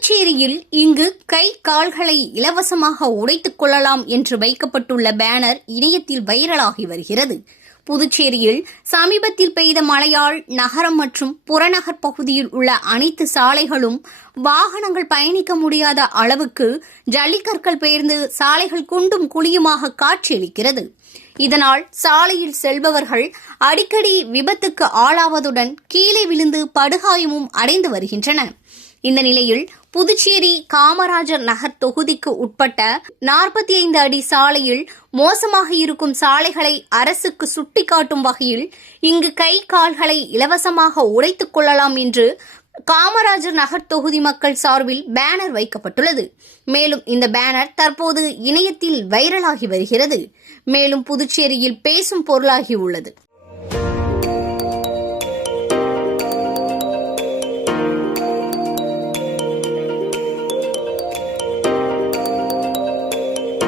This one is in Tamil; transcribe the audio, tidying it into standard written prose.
புதுச்சேரியில் இங்கு கை கால்களை இலவசமாக உடைத்துக் கொள்ளலாம் என்று வைக்கப்பட்டுள்ள பேனர் இணையத்தில் வைரலாகி வருகிறது. புதுச்சேரியில் சமீபத்தில் பெய்த மழையால் நகரம் மற்றும் புறநகர் பகுதியில் உள்ள அனைத்து சாலைகளும் வாகனங்கள் பயணிக்க முடியாத அளவுக்கு ஜல்லிக்கற்கள் பெயர்ந்து சாலைகள் குண்டும் குழியுமாக காட்சியளிக்கிறது. இதனால் சாலையில் செல்பவர்கள் அடிக்கடி விபத்துக்கு ஆளாவதுடன் கீழே விழுந்து படுகாயமும் அடைந்து வருகின்றனர். இந்த நிலையில் புதுச்சேரி காமராஜர் நகர் தொகுதிக்கு உட்பட்ட 45 அடி சாலையில் மோசமாக இருக்கும் சாலைகளை அரசுக்கு சுட்டிக்காட்டும் வகையில் இங்கு கை கால்களை இலவசமாக உடைத்துக் கொள்ளலாம் என்று காமராஜர் நகர் தொகுதி மக்கள் சார்பில் பேனர் வைக்கப்பட்டுள்ளது. மேலும் இந்த பேனர் தற்போது இணையத்தில் வைரலாகி வருகிறது. மேலும் புதுச்சேரியில் பேசும் பொருளாகி உள்ளது.